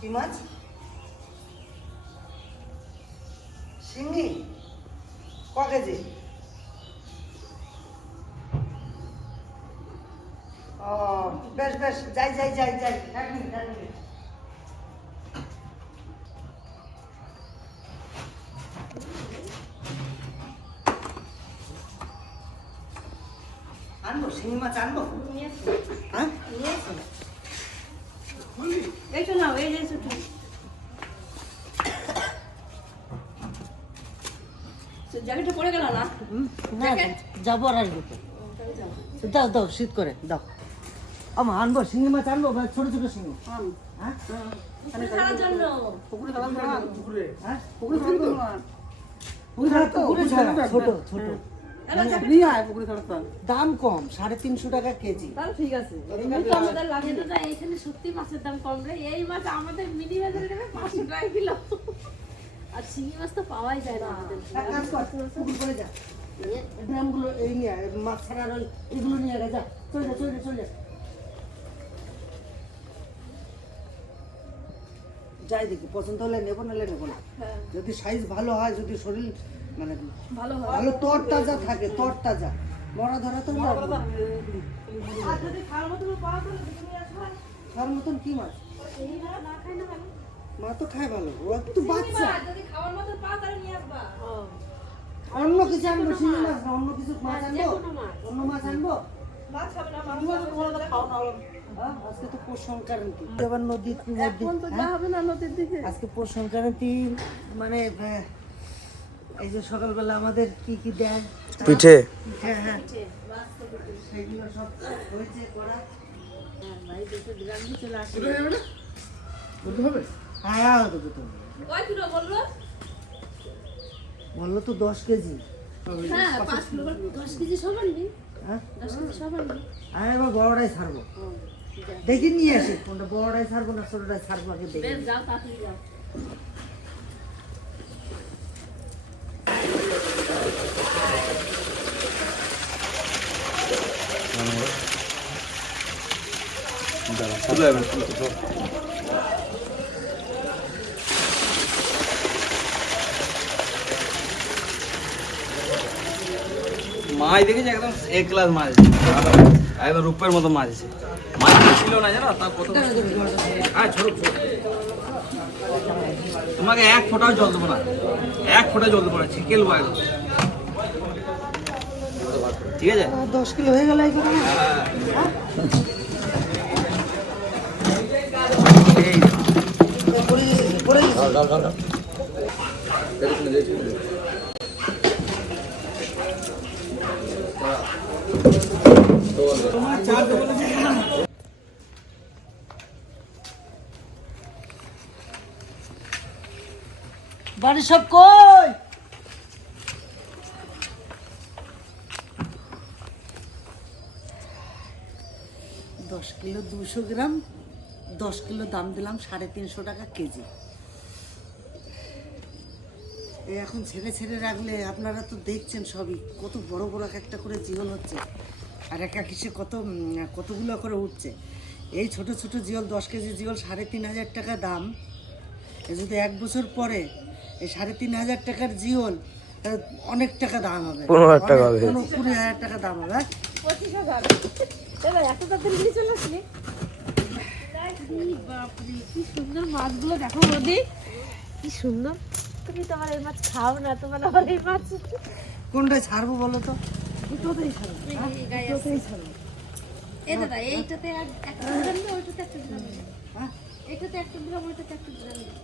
কি মাছ? শিঙি ক কেজি? ও বেশ বেশ, যাই যাই যাই যাই, 1 মিনিট 1 মিনিট। আনবো শিঙি মাছ আনবো। হ্যাঁ এই তো নাও, এই যে ছোট জ্যাকেটটা পরে গেল না? না যাবো আর আসবো তো। দাও দাও, শীত করে দাও। আমা আনবো শিঙি মাছ আনবো, ছোট ছোট শিঙি। হ্যাঁ ছাড়ার জন্য পুকুরে দাঁড়ান না, পুকুরে। হ্যাঁ পুকুরে দাঁড়ান তো না। পুকুরে ছাড়া ছোট ছোট। নিয়ে আয় পুকুরে দাঁড়ান। দাম কম, 350 টাকা কেজি। তাহলে ঠিক আছে। আছে। আমাদের লাগে তো এইখানে সত্যি মাছের দাম কম রে। এই মাছ আমাদের মিনি বাজারে নেবে 500 টাকা কিলো। আর শিঙি মাছ তো পাওয়াই যায় না আমাদের। এক কাজ কর, পুকুর করে যা। ড্রামগুলো এই নিয়ে আয়, মাছ ছাড়ার ওই এগুলো নিয়ে আয়, যা। চলে যা চলে যা চলে যা। যাই দেখি, পছন্দ হলে নেবো, নাহলে নেবো না। যদি সাইজ ভালো হয়, যদি শরীর মানে ভালো হয়। ভালো তরতাজা থাকে, তরতাজা, মরা ধরা তো না। আর যদি খাওয়ার মতো পাওয়া তাহলে তুমি আসবা। খাওয়ার মতন কি মাছ? এই না না খাই না ভালো। মা তো খায় ভালো, ও একটু বাচ্চা। যদি খাওয়ার মতো পাওয়া তাহলে নিয়ে আসবা। অন্য কিছু আনবো, শিঙি মাছ না, অন্য কিছু মাছ আনবো। যেকোনো মাছ। অন্য মাছ আনবো। মাছ খাবে না, মাছ খাও না। হ্যাঁ, আজকে তো পৌষ সংক্রান্তি, এবার নদী এখন তো যা হবে না নদীর দিকে। আজকে পৌষ সংক্রান্তি, মানে এই যে সকালবেলা আমাদের কি কি দেয়? পিঠে। হ্যাঁ হ্যাঁ, সেগুলো সব হয়েছে করা। ভাই দুটো গ্রাম দিয়ে চলে আসে। পুকুরে যাবে না? বলতে হবে? হ্যাঁ হ্যাঁ, হতো তো কয় কিলো বললো? বললো তো 10 কেজি। হ্যাঁ 5 কিলো 10 কেজি সমান নেই। হ্যাঁ, 10 কেজি সমান নেই। আমি এবার বড়টাই ছাড়বো। দেখি নিয়ে আসি কোনটা বড়টাই ছাড়বো না ছোটটাই ছাড়বো, আগে দেখি। বেশ যাও তাড়াতাড়ি যাও। মাছ দেখেছি একদম এক ক্লাস মাছ, একদম রূপের মতো মাছ আছে। মাছ ছিল না জানো, তার কত হ্যাঁ ছোট ছোট। তোমাকে 1 ফোঁটাও জল দেবো না, 1 ফোঁটা জল দেবো না, ছিকেল একদম। ঠিক আছে, 10 কিলো হয়ে গেল এই করে। পরে বাড়ি সব কই? দশ কিলো 200 গ্রাম, 10 কিলো দাম দিলাম 350 টাকা কেজি। এই এখন ছেড়ে ছেড়ে রাখলে, আপনারা তো দেখছেন সবই, কত বড় বড় একটা করে জিওল হচ্ছে, আর এক কিসে কতগুলো করে উঠছে। এই ছোট ছোট জিওল, 10 কেজি জিওল 3500 টাকা দাম। এ যদি 1 বছর পরে এই 3500 টাকার জিওল অনেক টাকা দাম হবে, 15,000 টাকা হবে, 20,000 টাকা দাম হবে। 25,000। এবার এত তাড়াতাড়ি নিয়ে চলে আসলে। বাপরে কি সুন্দর মাছগুলো দেখো নদী, কি সুন্দর। তুমি তো আমার এই মাছ খাও না, তোমার আবার এই মাছ কোনটায় ছাড়বো বলো তো? দুটোতেই ছাড়ো। দুটোতেই ছাড়ো। এই দাদা এইটাতে একটা গ্রাম দাও, ওইটাতে একটা গ্রাম দাও। হ্যাঁ, এটাতে একটা গ্রাম, ওইটাতে একটা গ্রাম দাও।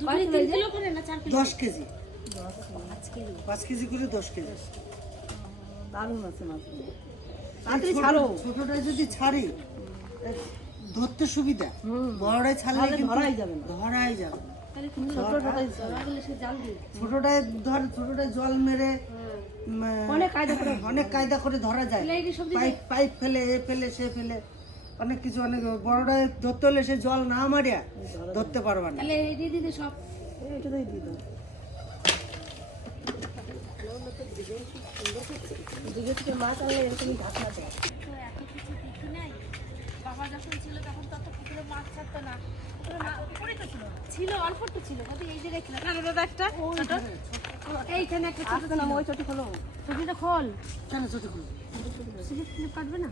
2 কিলো করে না 4 কিলো? 10 KG, 5 KG. 5 কেজি করে 10 কেজি। দারুণ আছে মাছ। তাড়াতাড়ি ছাড়ো। ছোটটাই যদি ছাড়ি ধরতে সুবিধা, বড়টাই ছাড়লে কিন্তু ধরাই যাবে না। ধরাই যাবে না। তাহলে তুমি ছোটটাই ছাড়ো, সে জাল দিও। ছোটটায় জল মেরে অনেক কায়দা করে ধরা যায়। তাহলে এই সব পাইপ ফেলে, এ ফেলে, সে ফেলে, অনেক কিছু। অনেক বড়টায় ধরতে হলে সে জল না মারিয়া ধরতে পারবা না। তাহলে এই দিয়ে দিতে সব এটাতেই দিয়ে দাও। দিকে থেকে মাছ আনলে এরকমই ঢাকনা দেয়। তো এত কিছু দেখি নাই। বাবা যখন ছিল তখন তো অত পুকুরে মাছ ছাড়তো না, পুকুরে তো ছিল, ছিল অল্প তো ছিল, কিন্তু এই জায়গায় ছিল না দাদা একটা ছোট, এইখানে একটা ছোট ছিল, ওই ছোট খোলো, ছোটটা খোল, কেন ছোট খুলো? সিলিপ কাটবে না।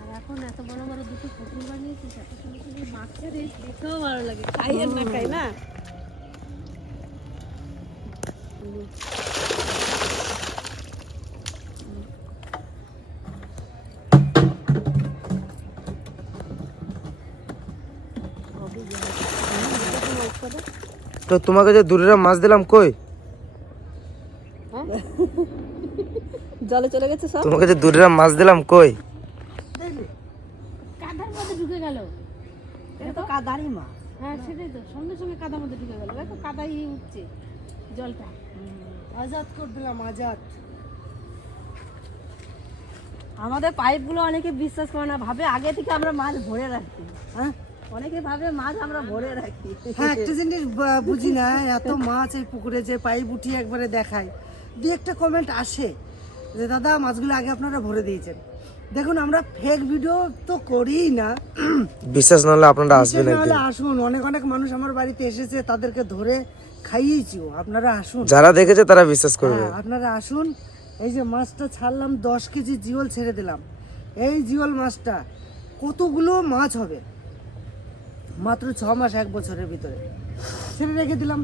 আর এখন এত বড় বড় দুটো পুকুর বানিয়েছিস, এত সুন্দর সুন্দর মাছ ছাড়ে, দেখতেও ভালো লাগে, খাই আর না খাই না। তো তোমাকে যে দূরেরা মাছ দিলাম কই? জলে চলে গেছে সব। তোমাকে যে দূরেরা মাছ দিলাম কই? কাদার মধ্যে ঢুকে গেল, এটা তো কাদারই মাছ। হ্যাঁ সেটাই তো, সঙ্গে সঙ্গে কাদার মধ্যে ঢুকে গেল, দেখো কাদাই উঠছে জলটা। আজাদ করে দিলাম, আজাদ। আমাদের পাইপগুলো অনেকে বিশ্বাস করে না, ভাবে আগে থেকে আমরা মাছ ভরে রাখি। হ্যাঁ অনেকে ভাবে মাছ আমরা ভরে রাখি। হ্যাঁ, একটা জিনিস বুঝি না, এত মাছ এই পুকুরে যে পাইপ উঠিয়ে একবারে দেখায়, দু একটা কমেন্ট আসে যে দাদা মাছগুলো আগে আপনারা ভরে দিয়েছেন। দেখুন আমরা ফেক ভিডিও তো করিই না, বিশ্বাস না হলে আপনারা আসবেন নাহলে একদিন। আসুন, অনেক অনেক মানুষ আমার বাড়িতে এসেছে, তাদেরকে ধরে খাইয়েছিও, আপনারা আসুন। যারা দেখেছে তারা বিশ্বাস করবে। হ্যাঁ, আপনারা আসুন। এই যে মাছটা ছাড়লাম, 10 কেজি জিওল ছেড়ে দিলাম। এই জিওল মাছটা কতগুলো মাছ হবে, মাত্র 6 মাস 1 বছরের ভিতরে ছেড়ে রেখে দিলাম।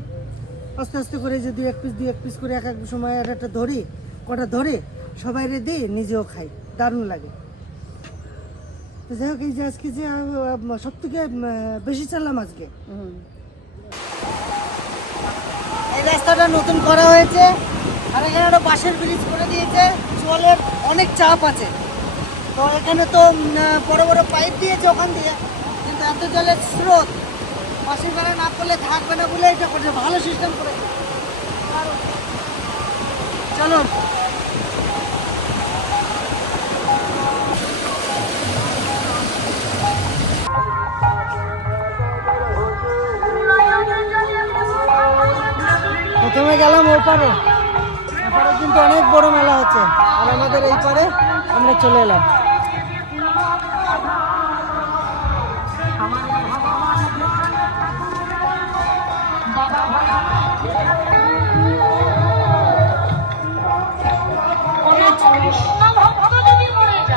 আস্তে আস্তে করে যে দু এক পিস করে এক এক সময় আর একটা ধরি, কটা ধরে সবাই দিই, নিজেও খাই, দারুণ লাগে। তো যাই হোক, এই যে আজকে যে সব থেকে বেশি চাললাম আজকে। এই রাস্তাটা নতুন করা হয়েছে, আর এখানে একটা বাঁশের ব্রিজ করে দিয়েছে। জলের অনেক চাপ আছে, তো এখানে তো বড় বড় পাইপ দিয়েছে ওখান দিয়ে, কিন্তু এত জলের স্রোত বাঁশের বেড়া না করলে থাকবে না বলে এটা করছে, ভালো সিস্টেম করেছে। চলো প্রথমে গেলাম ওপারে, ওপারে কিন্তু অনেক বড় মেলা হচ্ছে, আর আমাদের এই পারে আমরা চলে এলাম।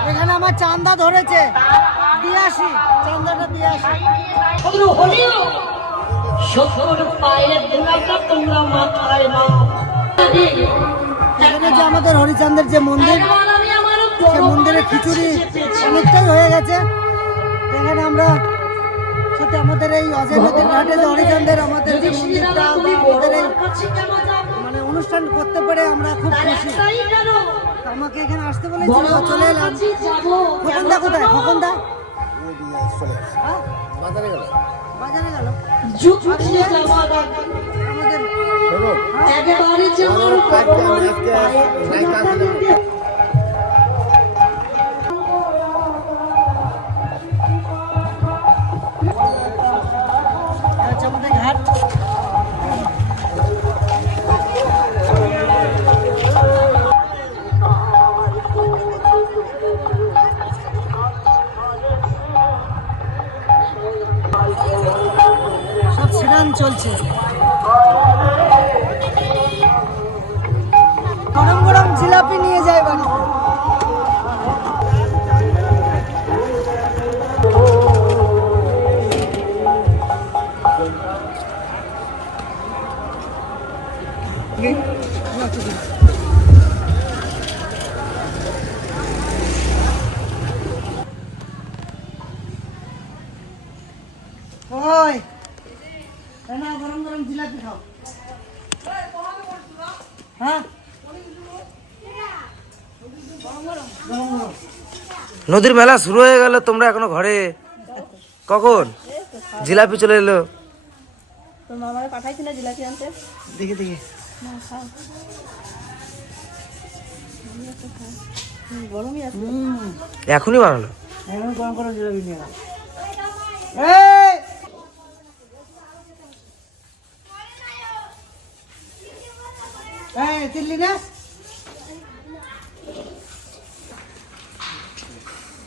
এখানে আমার চান্দা ধরেছে, দিয়ে আসি, চান্দাটা দিয়ে আসি। এখানে যে আমাদের হরিচাঁদের যে মন্দির, সে মন্দিরের খিচুড়ি অনেকটাই হয়ে গেছে। এখানে আমরা সাথে আমাদের এই অজয় নদীর ঘাটে যে হরিচাঁদের আমাদের যে মন্দিরটা বা আমাদের এই মানে অনুষ্ঠান করতে পেরে আমরা খুব খুশি। আমাকে এখানে আসতে বলেছিল, চলে এলাম। খোকনদা কোথায়? খোকনদা বাজারে গেল। আমাদের ঘাট সব সিরান চলছে, গরম গরম জিলাপি নিয়ে যায় বাড়ি। ওই না, গরম গরম জিলাপি খাও। হ্যাঁ নদীর মেলা শুরু হয়ে গেল, তোমরা এখনো ঘরে? কখন জিলাপি চলে এলো? তোর মামারে পাঠাইছি না জিলাপি আনতে? দেখে দেখে গরমই আছে। এখনই বানালো? এখন গরম গরম জিলাপি নিয়ে নাও। দিল্লি না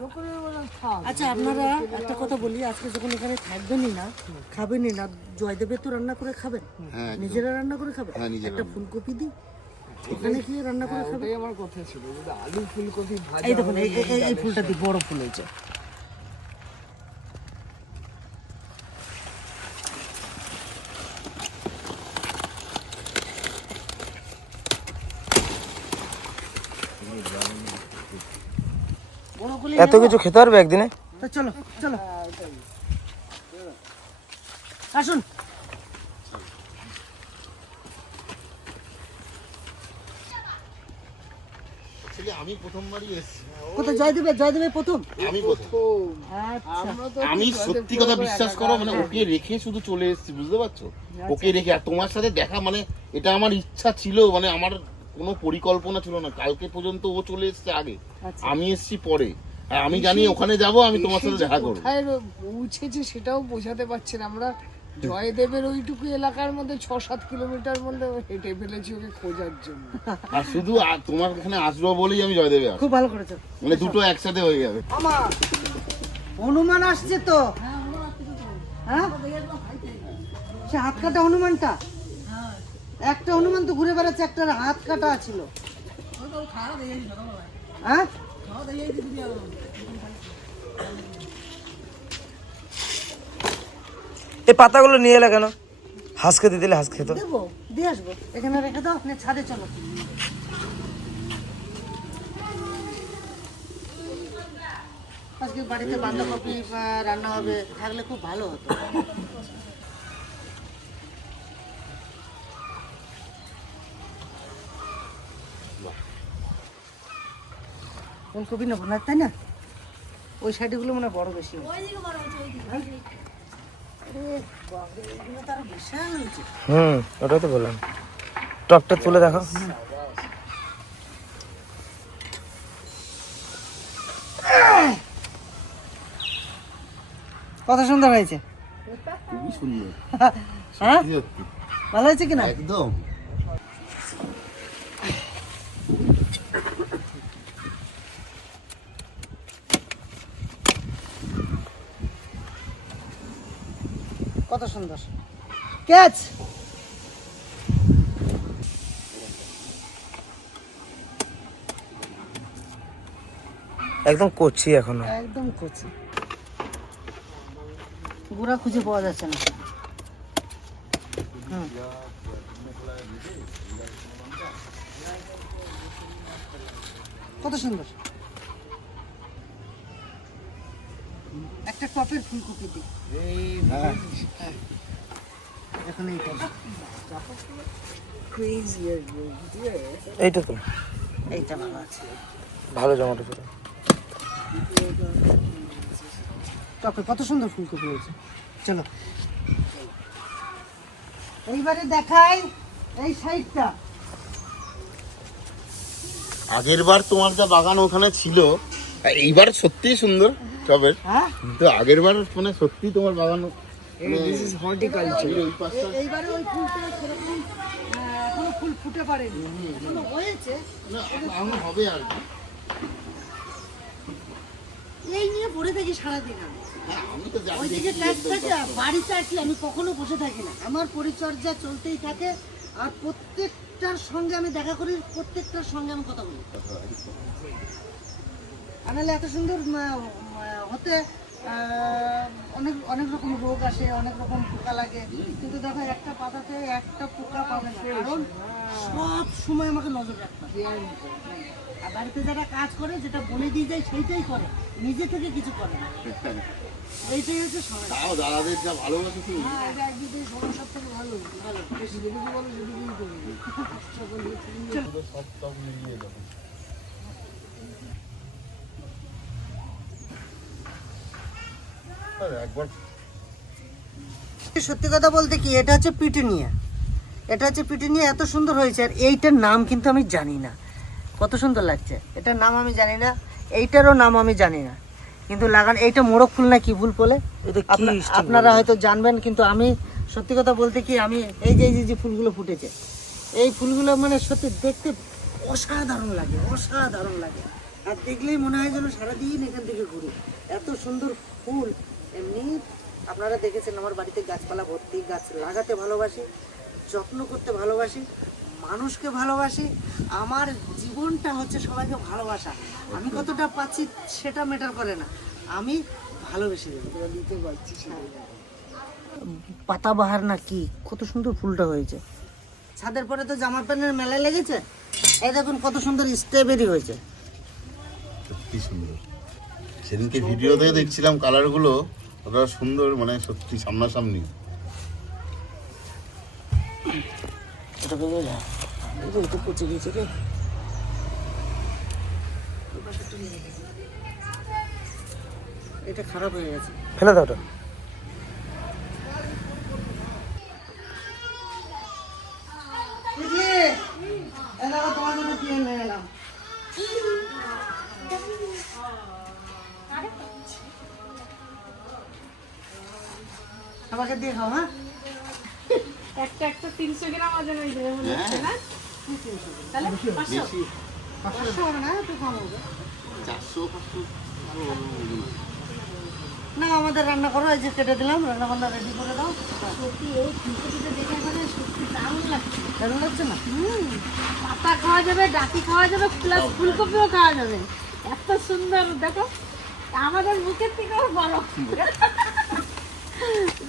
লোকেরা বলে থাক। আচ্ছা আপনারা একটা কথা বলি, আজকে যখন এখানে থাকবেনই না, খাবেনই না, জয়দেবের তো রান্না করে খাবেন, হ্যাঁ, নিজেরা রান্না করে খাবেন। হ্যাঁ, নিজেরা একটা ফুলকপি দিই ওখানে কি রান্না করে খাবেন। ওটাই আমার কথা ছিল, যদি আলু ফুলকপি ভাজা এই দেখুন এই ফুলটা দি, বড় ফুল হয়েছে। বড় ফুলই এত কিছু খেতে পারবে একদিনে? তো চলো চলো আসুন। আমি প্রথমবারই এসেছি। কোথায় জয়দেবে প্রথম? আমি প্রথম। আমরা তো আমি সত্যি কথা বিশ্বাস করো, মানে ওকে রেখে শুধু চলে এসেছি, বুঝতে পারছো? ওকে রেখে, আর তোমার সাথে দেখা মানে এটা আমার ইচ্ছা ছিল, মানে আমার কোনো পরিকল্পনা ছিল না। কালকে পর্যন্ত ও চলে এসেছে আগে, আমি এসেছি পরে। আর আমি জানি ওখানে যাব, আমি তোমার সাথে দেখা করবো। কোথায় পৌঁছেছে সেটাও বোঝাতে পারছি না। আমরা জয়দেবের ওইটুকু এলাকার মধ্যে 6-7 কিলোমিটার মধ্যে হেঁটে ফেলেছি ওকে খোঁজার জন্য। আর শুধু তোমার ওখানে আসবো বলেই আমি জয়দেবে আসবো, খুব ভালো করেছো। মানে দুটো একসাথে হয়ে যাবে। আমার হনুমান আসছে তো, হ্যাঁ সে হাত কাটা হনুমানটা, একটা হনুমান তো ঘুরে বেড়াচ্ছে, একটা হাত কাটা ছিল। হ্যাঁ এই পাতাগুলো নিয়ে এলে কেন? হাঁসকে দিয়ে দিলে হাঁস খেত। দেবো, দিয়ে আসবো, এখানে রেখে দাও, আপনি ছাদে চলো। আজকে বাড়িতে বাঁধাকপি রান্না হবে, থাকলে খুব ভালো হতো। ফুলকপি নেবো না, তাই না? ওই সাইডগুলো মনে হয় বড় বেশি হবে। এগুলো তো আরো বিশাল হয়েছে। ওটাই তো বললাম। টপটা তুলে দেখো। কত সুন্দর হয়েছে। খুবই সুন্দর। হ্যাঁ সত্যি, ভালো হয়েছে কিনা? একদম। কত সুন্দর ক্যাচ। একদম কচি এখনো। একদম কচি, গুড়া খুঁজে পাওয়া যাচ্ছে না। কত সুন্দর একটা টপের ফুলকপি দিই। এখন এইটা এইটা তো এইটা ভালো আছে, ভালো জমাটো ছিল। টপে কত সুন্দর ফুলকপি হয়েছে। চলো এইবারে দেখাই এই সাইডটা। আগের বার তোমার যা বাগান ওখানে ছিল, এইবার সত্যি সুন্দর টবের। হ্যাঁ তো আগের বার মানে সত্যি তোমার বাগান দিস ইজ হর্টিকালচার। এইবারে ওই ফুলটা সেরকম এখনো ফুল ফুটে পারেনি, এখনো হয়েছে, হবে আর কি। এই নিয়ে পড়ে থাকি সারাদিন আমি। আমি তো জানি ওইদিকে কাজ থাকে, বাড়িতে আসলে আমি কখনো বসে থাকি না, আমার পরিচর্যা চলতেই থাকে। আর প্রত্যেকটার সঙ্গে আমি দেখা করি, প্রত্যেকটার সঙ্গে আমি কথা বলি। আনালে এত সুন্দর হতে অনেক অনেক রকম রোগ আসে, অনেক রকম পোকা লাগে, কিন্তু দেখো একটা পাতাতে একটা পোকা পাবে না, কারণ সব সময় আমাকে নজর রাখতে হবে। আর বাড়িতে যারা কাজ করে, যেটা বলে দিয়ে যায় সেইটাই করে, নিজে থেকে কিছু করে না। এইটাই হচ্ছে সময়। তাও দাদাদের যা ভালোবাসি তুমি। সব থেকে ভালো ভালো সব টব মিলিয়ে যাবে। একবার সত্যি কথা বলতে কি, এটা হচ্ছে পিটুনিয়া, এটা হচ্ছে পিটুনিয়া, এত সুন্দর হয়েছে। আর এইটার নাম কিন্তু আমি জানি না, কত সুন্দর লাগছে। এটার নাম আমি জানি না, এইটারও নাম আমি জানি না, কিন্তু লাগান এইটা মোরগ ফুল না কি ফুল বলে আপনারা হয়তো জানবেন, কিন্তু আমি সত্যি কথা বলতে কি, আমি এই যে ফুলগুলো ফুটেছে, এই ফুলগুলো মানে সত্যি দেখতে অসাধারণ লাগে, অসাধারণ লাগে। আর দেখলেই মনে হয় যেন সারাদিন এখান থেকে ঘুরি। এত সুন্দর ফুল। এমনি আপনারা দেখেছেন আমার বাড়িতে গাছপালা ভর্তি, গাছ লাগাতে ভালোবাসি, যত্ন করতে ভালোবাসি, মানুষকে ভালোবাসি। আমার জীবনটা হচ্ছে সবাইকে ভালোবাসা। আমি কতটা পাচ্ছি সেটা ম্যাটার করে না, আমি ভালোবেসে দেবো। দিতে পারছি সেটাই। পাতাবাহার না কি কত সুন্দর ফুলটা হয়েছে। ছাদের পরে তো জামা প্যান্টের মেলা লেগেছে, এই দেখুন কত সুন্দর স্ট্রবেরি হয়েছে। সত্যি সুন্দর। সেদিনকে ভিডিওতে দেখছিলাম কালারগুলো, ওটা সুন্দর, মানে সত্যি সামনাসামনি। এটা ভেঙে যা, এই যে একটু পচে গেছে রে। এটা খারাপ হয়ে গেছে, ফেলে দাও ওটা। বুঝলি? এই দেখো তোমার জন্য কি এনে এলাম। আমাকে দিয়ে খাও, হ্যাঁ? একটা 300 গ্রাম ওজন হয়ে যাবে মনে হচ্ছে না? তাহলে 500 500 হবে না, একটু কম হবে। 400-500 না আমাদের রান্না করো, এই যে কেটে দিলাম, রান্না বান্না রেডি করে দাও। সত্যি এই ফুলকপিটা দেখে এখানে সত্যি দারুণ লাগছে। দারুণ লাগছে না? পাতা খাওয়া যাবে, ডাঁটি খাওয়া যাবে, প্লাস ফুলকপিও খাওয়া যাবে। এত সুন্দর দেখো, আমাদের মুখের থেকেও বড়।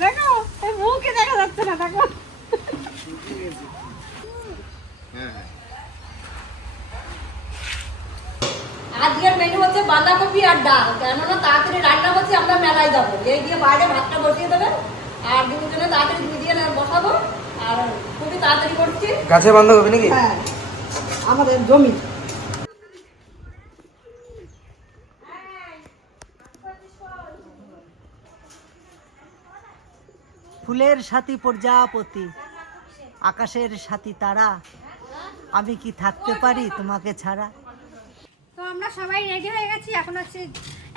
দেখো এই মুখে দেখা যাচ্ছে না, দেখো। আজকের মেনু হচ্ছে বাঁধাকপি আর ডাল, কেননা তাড়াতাড়ি রান্না হচ্ছে, আমরা মেলায় যাবো। এই দিয়ে বাইরে ভাতটা বসিয়ে দেবে, আর দুজনে তাড়াতাড়ি দিয়ে বসাবো, আর খুবই তাড়াতাড়ি করছি। গাছে বাঁধাকপি নাকি? হ্যাঁ, আমাদের জমি। ফুলের সাথী প্রজাপতি, আকাশের সাথী তারা, আমি কি থাকতে পারি তোমাকে ছাড়া? তো আমরা সবাই রেডি হয়ে গেছি,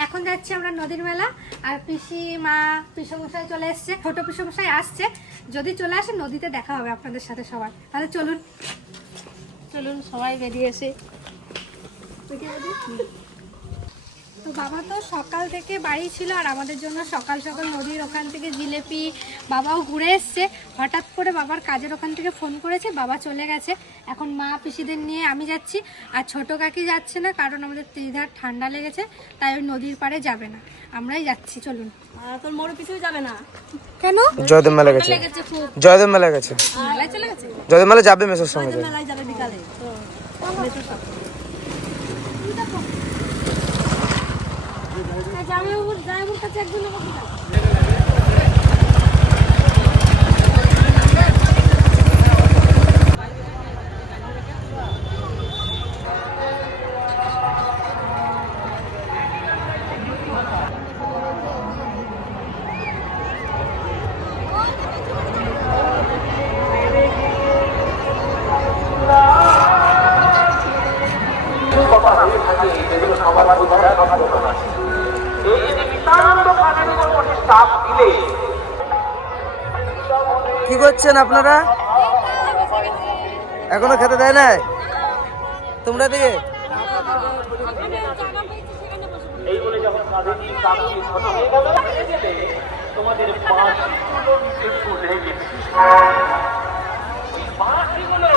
এখন যাচ্ছি আমরা নদীর মেলা। আর পিসি মা পিসমশাই চলে এসছে, ছোট পিসমশাই আসছে। যদি চলে আসে নদীতে দেখা হবে আপনাদের সাথে সবার। তাহলে চলুন চলুন সবাই বেরিয়ে এসে। তো বাবা তো সকাল থেকে বাড়ি ছিল, আর আমাদের জন্য সকাল সকাল নদীর ওখান থেকে জিলেপি, বাবাও ঘুরে এসছে। হঠাৎ করে বাবার কাজের ওখান থেকে ফোন করেছে, বাবা চলে গেছে। এখন মা পিসিদের নিয়ে আমি যাচ্ছি, আর ছোটো কাকি যাচ্ছে না, কারণ আমাদের ত্রিধার ঠান্ডা লেগেছে, তাই ওই নদীর পাড়ে যাবে না, আমরাই যাচ্ছি। চলুন। আর তোর মোড়ে পিছু যাবে না কেন? জয়দেব মেলা গেছে, লেগেছে খুব, জয়দেব মেলা গেছে, মেলায় চলে গেছে। জয়দেব মেলা যাবে মেসোর সঙ্গে যাবে। মেলায় যাবে বিকালে। তো জামাইবাবুর কাছে একজন আমাকে দাও। কি করছেন আপনারা? এখনো খেতে দেয় নাই তোমরা দিকে? এই বলে যখন কাঁধেটি কাঁধটি ছোট হয়ে গেল, তোমাদের বাঁশিগুলো নিতে ভুলে গেছি। বাঁশিগুলো